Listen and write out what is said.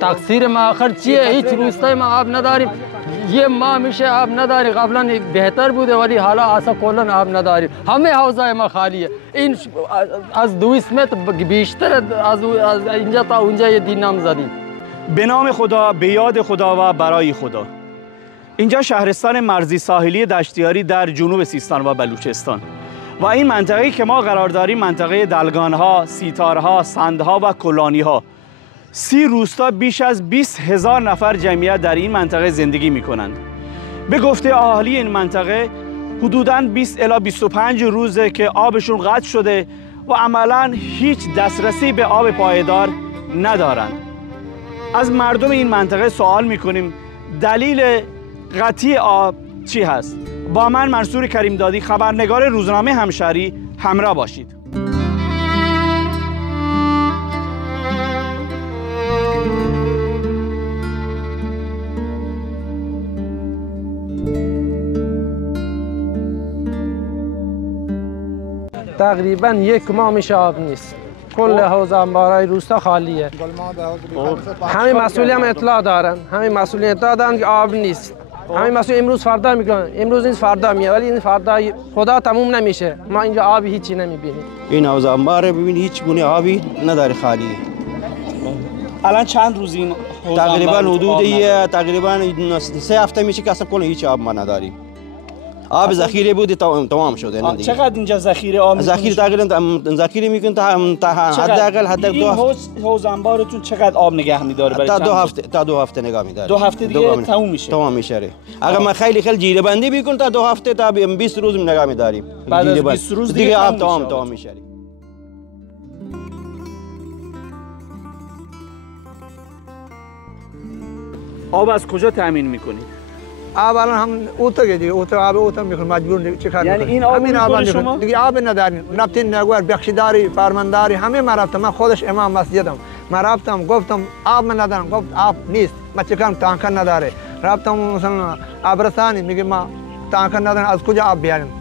تقصیر ما آخر چیه؟ هیچ روستای ما آب نداریم. یه ماه میشه آب نداری. قبلا بهتر بوده ولی حالا اصلا کلا آب نداریم. همه حوضای ما خالیه. این از 200 متر بیشتر از اینجا تا اونجا یه دینام زدیم. به نام خدا، به یاد خدا و برای خدا. اینجا شهرستان مرزی ساحلی دشتیاری در جنوب سیستان و بلوچستان و این منطقه‌ای که ما قرار داریم منطقه دلگانها، سیتارها، سندها و کلانیها. 30 روستا بیش از 20,000 نفر جمعیت در این منطقه زندگی می‌کنند. به گفته اهالی این منطقه حدوداً 20 الی 25 روزه که آبشون قطع شده و عملاً هیچ دسترسی به آب پایدار ندارند. از مردم این منطقه سوال می‌کنیم دلیل قطعی آب چی هست؟ با من منصور کریم دادی، خبرنگار روزنامه همشهری، همراه باشید. تقریبا یک ماه میشه آب نیست. کل حوض انبارای روستا خالیه. همه مسئولی هم اطلاع دارن. همه مسئولی اطلاع دارن که آب نیست. همه مسئول امروز فردا میگن، امروز نیست فردا میاد، ولی این فردا خدا تموم نمیشه. ما اینجا آبی هیچی نمیبینیم. این حوض انبار ببین هیچ گونه آبی نداره خالی. الان چند روز این حوض تقریبا حدود تقریبا 3 هفته میشه که اصلا کلا هیچ آب ما نداریم. آب ذخیره بود تمام شده. چقدر اینجا ذخیره آب؟ ذخیره تقریبا ذخیره میکنه تا حداقل این حوض انبارتون چقدر آب نگه میداره برای تا 2 هفته نگه میداره. 2 هفته دیگه تموم میشه. تمام میشه. اگر ما خیلی جیره بندی بکنیم تا 2 هفته تا 20 روز نگه میداریم. بعد از 20 روز دیگه آب تمام میشه. آب از کجا تامین میکنید؟ آب الان هم اوتا دیگه اوتا میخوریم مجبور چه کار یعنی این آب میخوره شما دیگه آب نداریم. رفتین نگوار بخشیداری فرمانداری همه ما رفتم. من خودش امام مسجدم. من رفتم گفتم آب ندارم. گفت آب نیست. ما چه کنم تانکر نداره. رفتم مثلا آبرسانی میگه ما تانکر ندارم از کجا آب بیاریم؟